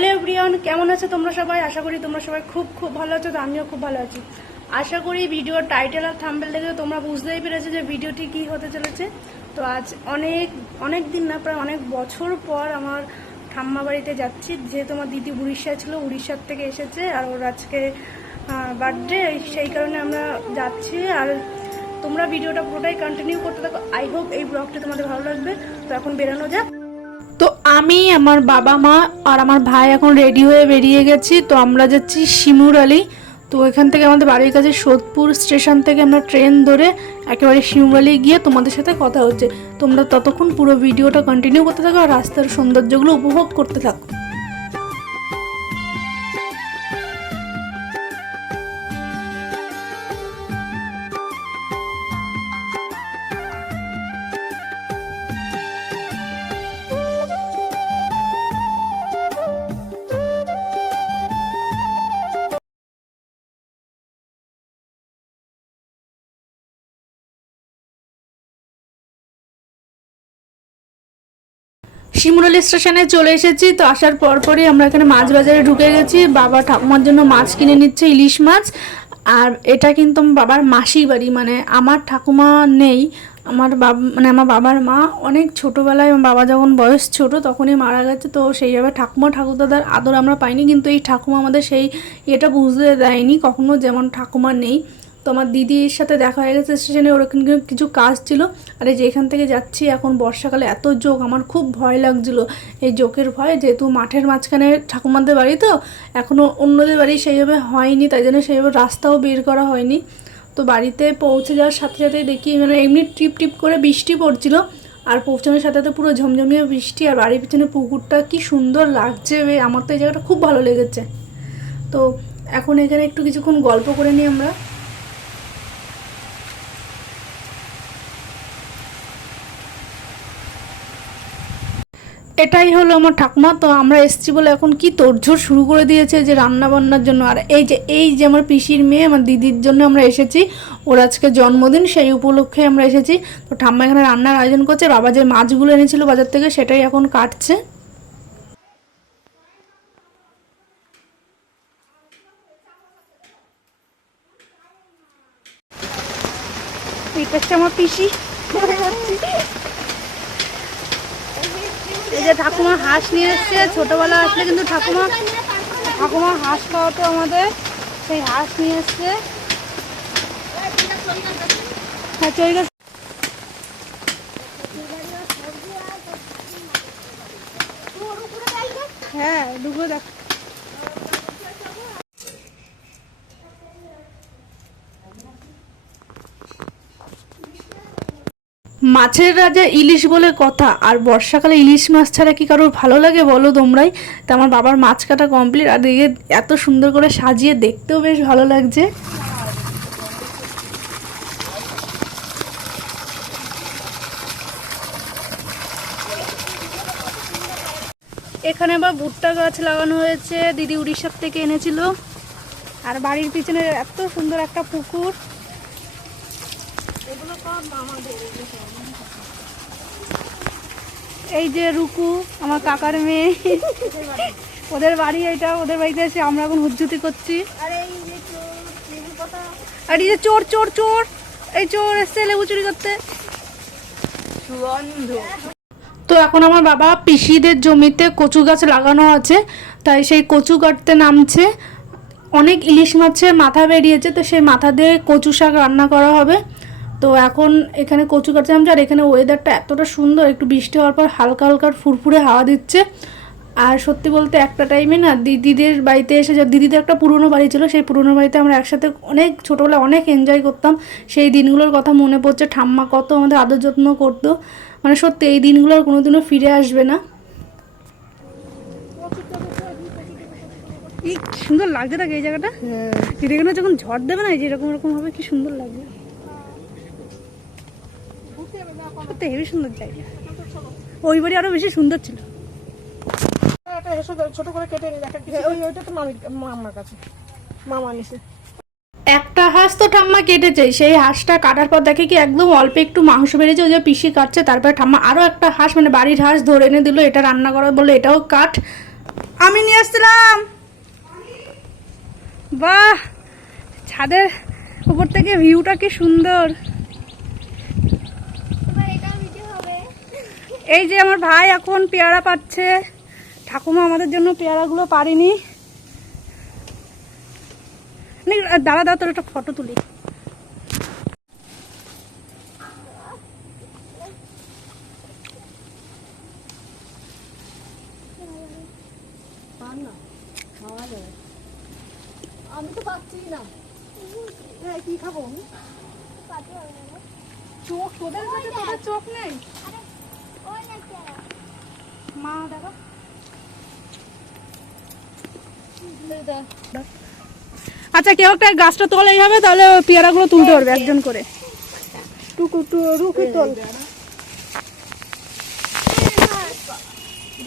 Hello everyone, কেমন আছো তোমরা সবাই? আশা করি তোমরা সবাই খুব খুব ভালো আছো। তো আমিও খুব ভালো আছি। আশা করি ভিডিওর টাইটেল আর থাম্বনেল দেখে তোমরা বুঝতেই পেরেছো যে ভিডিওটি কী হতে চলেছে। তো আজ অনেক দিন না, প্রায় অনেক বছর পর আমার ঠাম্মা বাড়িতে যাচ্ছি, যেহেতু আমার দিদি উড়িষ্যায় ছিল, উড়িষ্যার থেকে এসেছে আর ওর আজকে বার্থডে, সেই কারণে আমরা যাচ্ছি। আর তোমরা ভিডিওটা পুরোটাই কন্টিনিউ করতে থাকো। আই হোপ এই ব্লগটি তোমাদের ভালো লাগবে। তো এখন বেরানো যাক। তো আমি, আমার বাবা মা আর আমার ভাই এখন রেডি হয়ে বেরিয়ে গেছি। তো আমরা যাচ্ছি শিমুরালি। তো এখান থেকে আমাদের বাড়ির কাছে সোদপুর স্টেশন থেকে আমরা ট্রেন ধরে একেবারে শিমুরালি গিয়ে তোমাদের সাথে কথা হচ্ছে। তোমরা ততক্ষণ পুরো ভিডিওটা কন্টিনিউ করতে থাকো আর রাস্তার সৌন্দর্যগুলো উপভোগ করতে থাকো। শিমুরালি স্টেশনে চলে এসেছি। তো আসার পরপরই আমরা এখানে মাছ বাজারে ঢুকে গেছি। বাবা ঠাকুমার জন্য মাছ কিনে নিচ্ছে, ইলিশ মাছ। আর এটা কিন্তু আমার বাবার মাসির বাড়ি, মানে আমার ঠাকুমা নেই। আমার আমার বাবার মা অনেক ছোটোবেলায়, আমার বাবা যখন বয়স ছোট তখনই মারা গেছে। তো সেইভাবে ঠাকুমা ঠাকুরদাদার আদর আমরা পাইনি, কিন্তু এই ঠাকুমা আমাদের সেই এটা বুঝতে দেয়নি কখনো, যেমন ঠাকুমা নেই। তো আমার দিদির সাথে দেখা হয়ে গেছে স্টেশনে, ওর ওখানে কিছু কাজ ছিল। আর এই যে এখান থেকে যাচ্ছি, এখন বর্ষাকালে এত জোক, আমার খুব ভয় লাগছিলো এই জোকের ভয়, যেহেতু মাঠের মাঝখানে ঠাকুমাদের বাড়ি, তো এখনও অন্যদের বাড়ি সেইভাবে হয়নি, তাই জন্য সেইভাবে রাস্তাও বের করা হয়নি। তো বাড়িতে পৌঁছে যাওয়ার সাথে সাথেই দেখি মানে এমনি টিপ টিপ করে বৃষ্টি পড়ছিল, আর পৌঁছানোর সাথে সাথে পুরো ঝমঝমিয়ে বৃষ্টি, আর বাড়ির পিছনে পুকুরটা কি সুন্দর লাগছে। আমার তো এই জায়গাটা খুব ভালো লেগেছে। তো এখন এখানে একটু কিছুক্ষণ গল্প করে নিই আমরা। এটাই হলো আমার ঠাকুমা। তো আমরা এসেছি বলে এখন কি তোড়জোড় শুরু করে দিয়েছে যে রান্না বান্নার জন্য। আর এই যে আমার পিসির মেয়ে, আমার দিদির জন্য আমরা এসেছি, ওর আজকে জন্মদিন, সেই উপলক্ষে আমরা এসেছি। তো ঠাম্মা এখানে রান্নার আয়োজন করছে। বাবা যে মাছগুলো এনেছিল বাজার থেকে সেটাই এখন কাটছে। এটা হচ্ছে আমার পিসি। এই যে ঠাকুমা হাঁস নিয়ে এসছে। ছোটোবেলা আসলে কিন্তু ঠাকুমা হাঁস খাওয়াতো আমাদের, সেই হাঁস নিয়ে এসছে। হ্যাঁ ডুবো দেখ। মাছের রাজা ইলিশ বলে কথা, আর বর্ষাকালে ইলিশ মাছ ছাড়া কি কারোর ভালো লাগে বলো তোমরাই। তা আমার বাবার মাছ কাটা কমপ্লিট, আর দিকে এত সুন্দর করে সাজিয়ে দেখতেও বেশ ভালো লাগছে। এখানে আবার ভুট্টা গাছ লাগানো হয়েছে, দিদি উড়িষ্যার থেকে এনেছিল। আর বাড়ির পিছনে এত সুন্দর একটা পুকুর। এই যে রুকু, আমার কাকার মেয়ে, ওদের বাড়ি এটা। ওদের বাড়িতে এসে আমরা এখন হুজ্জুতি করছি। আর এই যে চোর চোর চোর, এই চোর এসছে লেবু চুরি করতে। তো এখন আমার বাবা পিসিদের জমিতে কচু গাছ লাগানো আছে, তাই সেই কচু কাটতে নামছে। অনেক ইলিশ মাছের মাথা বেরিয়েছে, তো সেই মাথা দিয়ে কচু শাক রান্না করা হবে। তো এখন এখানে কচু কাটতে নামছে। আর এখানে ওয়েদারটা এতটা সুন্দর, একটু বৃষ্টি হওয়ার পর হালকা হালকা ফুরফুরে হাওয়া দিচ্ছে। আর সত্যি বলতে একটা টাইমে না দিদিদের বাড়িতে এসে, যা দিদিদের একটা পুরনো বাড়ি ছিল, সেই পুরনো বাড়িতে আমরা একসাথে অনেক ছোটোবেলায় অনেক এনজয় করতাম। সেই দিনগুলোর কথা মনে পড়ছে। ঠাম্মা কত আমাদের আদর যত্ন করতো, মানে সত্যি এই দিনগুলো আর কোনোদিনও ফিরে আসবে না। কি সুন্দর লাগছে থাকে এই জায়গাটা। এখানে যখন ঝড় দেবে না, এই যে এরকম এরকম হবে, কি সুন্দর লাগবে। সত্যি হেবি সুন্দর জায়গা। ওই বাড়ি আরো বেশি সুন্দর ছিল। ছোট করে কেটে ওইটা তো মামার কাছে, মামা নিছে। একটা হাঁস তো ঠাম্মা কেটেছে, সেই হাঁসটা কাটার পর দেখে কি একদম অল্প একটু মাংস বেরিয়েছে, ওই যে পিসি কাটছে। তারপরে ঠাম্মা আরও একটা হাঁস, মানে বাড়ির হাঁস ধরে এনে দিল, এটা রান্না করা, বললো এটাও কাট। আমি নিয়ে আসছিলাম। বাহ, ছাদের উপর থেকে ভিউটা কি সুন্দর। এই যে আমার ভাই এখন পেয়ারা পাচ্ছে, ঠাকুমা আমাদের জন্য পেয়ারাগুলো পারেনি। দাঁড়া দাঁড়া, তোর একটা ফটো তুলি। আমি তো পাচ্ছি না, কি খাবো আমি? চোখ তোদের কাছে, তোদের চোখ নেই? মা দেখো, আচ্ছা কেউ একটা গাছটা তোলাই হবে, তাহলে পেয়ারাগুলো তুলতে পারবে একজন করে। টুকু রুকি তোল,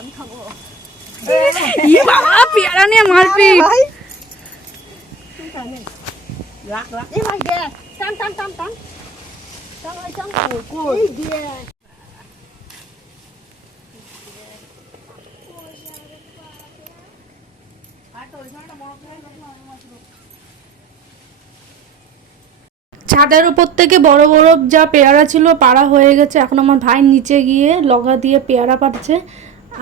আমি খাবো। বাবা, পেয়ারা নিয়ে মারপিট। রাখ রাখ, এই ভাই দে, টান টান টান টান টান, ভাই টান, কই দিয়ে ছাদের উপর থেকে বড় বড় যা পেয়ারা ছিল পাড়া হয়ে গেছে। এখন আমার ভাই নিচে গিয়ে লগা দিয়ে পেয়ারা পাড়ছে,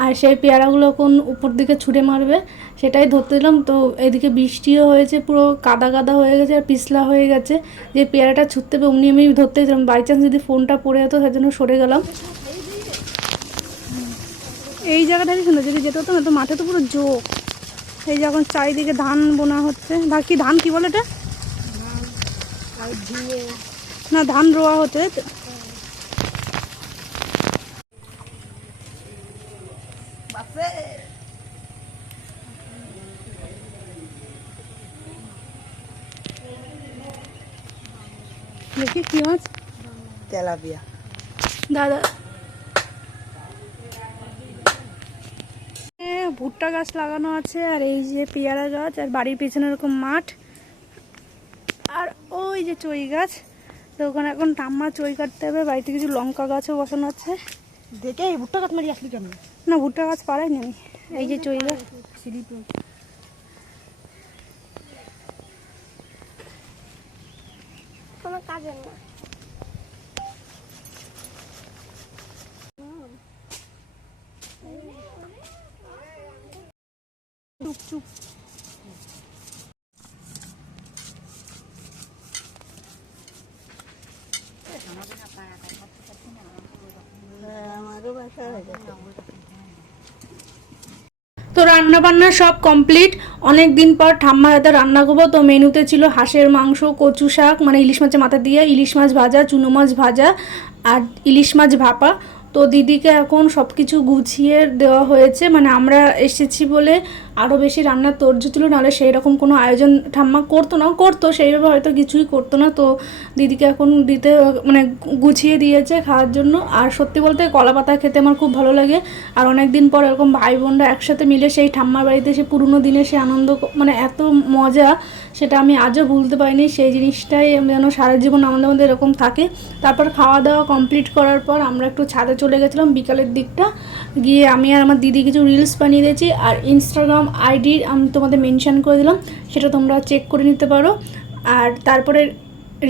আর সেই পেয়ারাগুলো এখন উপর দিকে ছুঁড়ে মারবে, সেটাই ধরতে দিলাম। তো এদিকে বৃষ্টিও হয়েছে, পুরো কাদা কাদা হয়ে গেছে আর পিছলা হয়ে গেছে। যে পেয়ারাটা ছুটতে হবে উনি আমি ধরতে দিলাম, বাই চান্স যদি ফোনটা পড়ে যেত তার জন্য সরে গেলাম। এই জায়গাটা সুন্দর, যদি যেতে হতো না তো, মাঠে তো পুরো জোক। এই যে এখন চারিদিকে ধান বোনা হচ্ছে, কি ধান কি বলে এটা? না, ধান রোয়া হচ্ছে। দেখি কি মাছ? তেলাপিয়া। দাদা ভুট্টা গাছ লাগানো আছে, আর এই যে পেয়ারা গাছ, আর বাড়ির পেছনে এরকম মাঠ, আর ওই যে চই গাছ। তো ওখানে এখন ঠাম্মা চই কাটতে হবে। বাড়িতে কিছু লঙ্কা গাছও বসানো আছে। দেখে এই ভুট্টা গাছ মারি আসলি কেন? না, ভুট্টা গাছ পাড়াইনি আমি, এই যে চই গাছ। কোনো কাজের না। চুপ চুপ। তো রান্না বান্না সব কমপ্লিট। অনেক দিন পর ঠাম্মার হাতে রান্না করবো। তো মেনুতে ছিল হাঁসের মাংস, কচু শাক মানে ইলিশ মাছের মাথা দিয়ে, ইলিশ মাছ ভাজা, চুনো মাছ ভাজা, আর ইলিশ মাছ ভাপা। তো দিদিকে এখন সব কিছু গুছিয়ে দেওয়া হয়েছে, মানে আমরা এসেছি বলে আরও বেশি রান্নার তোড়জোড় ছিল, নাহলে সেই রকম কোনো আয়োজন ঠাম্মা করতো না, করতো সেইভাবে হয়তো কিছুই করতো না। তো দিদিকে এখন দিতে মানে গুছিয়ে দিয়েছে খাওয়ার জন্য। আর সত্যি বলতে কলা পাতা খেতে আমার খুব ভালো লাগে, আর অনেক দিন পর এরকম ভাই বোনরা একসাথে মিলে সেই ঠাম্মার বাড়িতে সে পুরনো দিনে সে আনন্দ, মানে এত মজা, সেটা আমি আজও ভুলতে পারিনি। সেই জিনিসটাই যেন সারা জীবন আমাদের মধ্যে এরকম থাকে। তারপর খাওয়া দাওয়া কমপ্লিট করার পর আমরা একটু ছাদে চলে গেছিলাম বিকালের দিকটা, গিয়ে আমি আর আমার দিদি কিছু রিলস বানিয়ে দিয়েছি। আর ইনস্টাগ্রাম আইডি আমি তোমাদের মেনশন করে দিলাম, সেটা তোমরা চেক করে নিতে পারো। আর তারপরে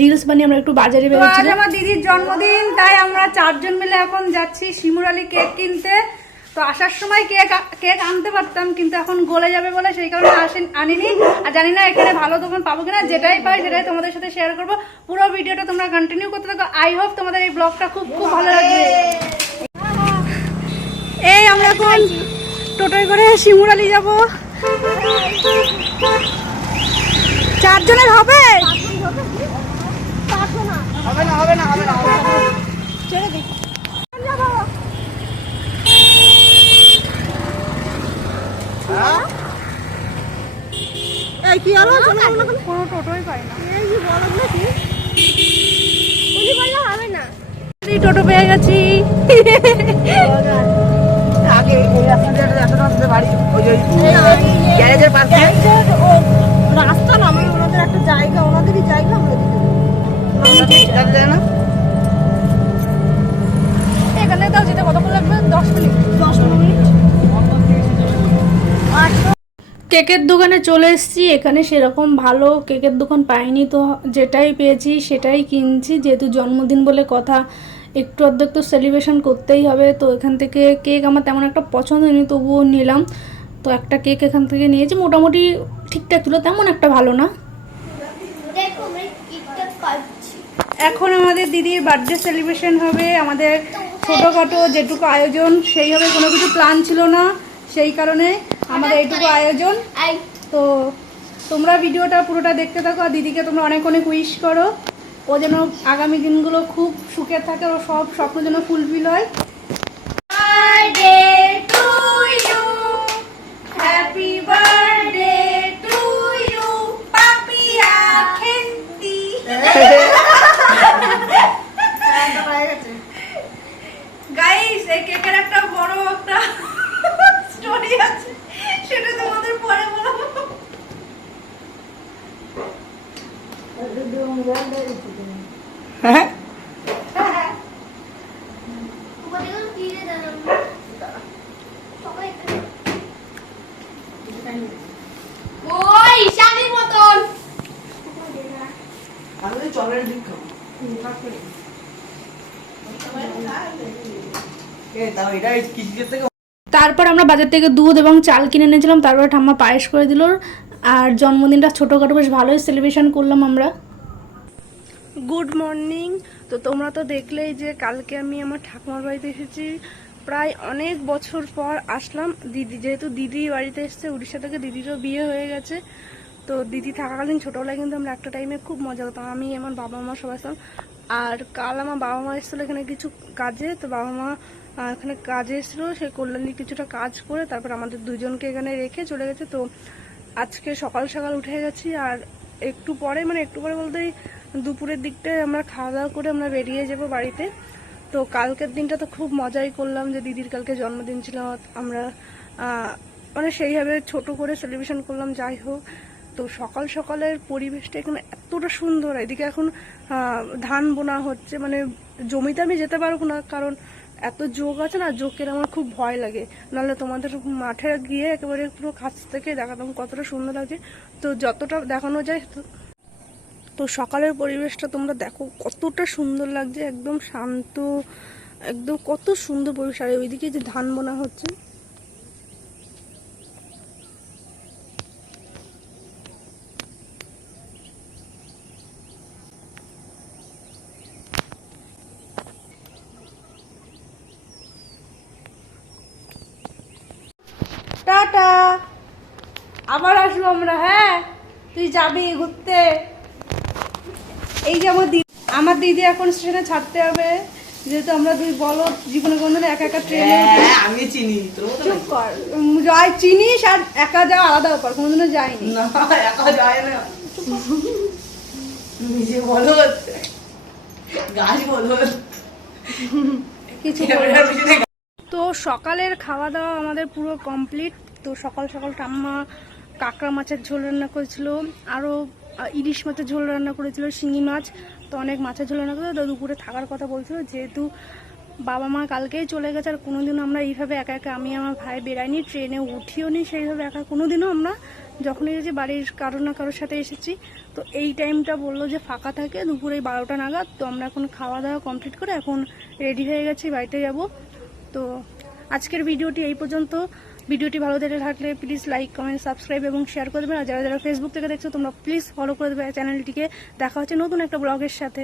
রিলস বানিয়ে আমরা একটু বাজারে বেরোচ্ছি। আমার দিদির জন্মদিন, তাই আমরা 4 জন মিলে এখন যাচ্ছি শিমুর আলী কেক কিনতে। তো আসার সময় কেক আনতে পারতাম, কিন্তু এখন গলে যাবে বলে সেই কারণে আনিনি। আর জানি না এখানে ভালো দোকান পাবো কিনা, যেটাই পাই সেটাই তোমাদের সাথে শেয়ার করবো। পুরো ভিডিওটা তোমরা কন্টিনিউ করতে থাকো। আই হোপ তোমাদের এই ব্লগটা খুব খুব ভালো লাগবে। এই আমরা এখন টোটোয় করে শিমুর আলী যাবো। 4 জনের হবে? হবে না, হবে না, হবে না, হবে না। ছেড়ে দেখি। এই কি হলো? চলো না, কোনো টোটোই পাই না। এই কি বলো নাকি? উনি বললে হবে না। এই টোটো পেয়ে গেছি। আগে এই রাস্তাটা এতটা বাড়ি, ওই যে গ্যারেজের পাশে রাস্তা না, মানে ওনাদের একটা জায়গা, ওনাদেরই জায়গা, আমাদের জায়গা না। এখানে তাও যেতে কতক্ষণ লাগবে? 10 মিনিট। 10 মিনিট। আর কেকের দোকানে চলে এসেছি। এখানে সেরকম ভালো কেকের দোকান পাইনি, তো যেটাই পেয়েছি সেটাই কিনছি, যেহেতু জন্মদিন বলে কথা, একটু অর্ধেক তো সেলিব্রেশন করতেই হবে। তো এখান থেকে কেক আমার তেমন একটা পছন্দ হয়নি, তবুও নিলাম। তো একটা কেক এখান থেকে নিয়েছি, মোটামুটি ঠিকঠাক ছিল, তেমন একটা ভালো না। এখন আমাদের দিদির বার্থডে সেলিব্রেশন হবে। আমাদের ছোটোখাটো যেটুকু আয়োজন, সেইভাবে কোনো কিছু প্ল্যান ছিল না, সেই কারণে আমাদের এইটুকু আয়োজন। তো তোমরা ভিডিওটা পুরোটা দেখতে থাকো, আর দিদিকে তোমরা অনেক অনেক উইশ করো, ও যেন আগামী দিনগুলো খুব সুখে থাকে, ও সব স্বপ্ন যেন ফুলফিল হয়। Happy birthday to you Papiya Khenti. Guys, এই কেকের একটা বড় একটা স্টোরি আছে, সেটা তোমাদের পরে বলবো। হ্যাঁ, ওই শানির মতন আমি চকলেট দিক খাবো। তারপর আমরা বাজার থেকে দুধ এবং চাল কিনে এনেছিলাম, তারপর ঠাম্মা পায়েস করে দিল। আর জন্মদিনটা ছোটোখাটো বেশ ভালোই সেলিব্রেশন করলাম আমরা। Good morning. তো তোমরা তো দেখলেই যে কালকে আমি আমার ঠাকুমার বাড়িতে এসেছি, প্রায় অনেক বছর পর আসলাম। দিদি, যেহেতু দিদি বাড়িতে এসছে উড়িষ্যা থেকে, দিদিরও বিয়ে হয়ে গেছে। তো দিদি থাকাকালীন ছোটোবেলায় কিন্তু আমরা একটা টাইমে খুব মজা করতাম, আমি আমার বাবা মা সবাই আসতাম। আর কাল আমার বাবা মা এসেছিলো এখানে কিছু কাজে, তো বাবা মা এখানে কাজে এসেছিলো, সেই কল্যাণী কিছুটা কাজ করে তারপর আমাদের দুজনকে এখানে রেখে চলে গেছে। তো আজকে সকাল সকাল উঠে গেছি, আর একটু পরে, মানে একটু পরে বলতেই দুপুরের দিকটায় আমরা খাওয়া দাওয়া করে আমরা বেরিয়ে যাব বাড়িতে। তো কালকের দিনটা তো খুব মজাই করলাম, যে দিদির কালকে জন্মদিন ছিল, আমরা মানে সেইভাবে ছোট করে সেলিব্রেশন করলাম। যাই হোক, তো সকাল সকালের পরিবেশটা এখানে এতটা সুন্দর। এদিকে এখন ধান বোনা হচ্ছে, মানে জমিতে আমি যেতে পারবো না, কারণ এত জোক আছে না, জোকের আমার খুব ভয় লাগে। নাহলে তোমাদের মাঠে গিয়ে একেবারে পুরো কাছ থেকে দেখাতাম কতটা সুন্দর লাগে, তো যতটা দেখানো যায়। তো সকালের পরিবেশটা তোমরা দেখো কতটা সুন্দর লাগছে, একদম শান্ত, একদম কত সুন্দর পরিবেশ। আর ওইদিকে যে ধান বোনা হচ্ছে, টাটা, আবার আসবো আমরা। হ্যাঁ, তুই যাবি ঘুরতে। এই যে আমার দিদি এখন স্টেশনে ছাড়তে হবে, যেহেতু আমরা দুই বলো জীবনে কোনদিন একা একা ট্রেনে। আমি চিনি, চুপ কর, যাই চিনিস, আর একা যাওয়া আলাদা ব্যাপার, কোনোদিনও যাইনি। না একা যায় না, নিজে বলো, গাছ বলো কিছু। তো সকালের খাওয়া দাওয়া আমাদের পুরো কমপ্লিট। তো সকাল সকাল ঠাম্মা কাঁকড়া মাছের ঝোল রান্না করেছিল, আরও ইলিশ মাছের ঝোল রান্না করেছিল, শিঙি মাছ, তো অনেক মাছের ঝোল রান্না করেছিল। তো দুপুরে থাকার কথা বলছিল, যেহেতু বাবা মা কালকেই চলে গেছে, আর কোনোদিনও আমরা এইভাবে একা একা, আমি আমার ভাই বেড়াইনি, ট্রেনে উঠিও নি সেইভাবে একা কোনোদিনও। আমরা যখনই গেছি বাড়ির কারো না কারোর সাথে এসেছি। তো এই টাইমটা বললো যে ফাঁকা থাকে দুপুরে 12টা নাগাদ। তো আমরা এখন খাওয়া দাওয়া কমপ্লিট করে এখন রেডি হয়ে গেছি, বাড়িতে যাব। তো আজকের ভিডিওটি এই পর্যন্ত। ভিডিওটি ভালো দেখে থাকলে প্লিজ লাইক, কমেন্ট, সাবস্ক্রাইব এবং শেয়ার করে দেবেন। আর যারা যারা ফেসবুক থেকে দেখছো তোমরা প্লিজ ফলো করে দেবে চ্যানেলটিকে। দেখা হচ্ছে নতুন একটা ব্লগের সাথে।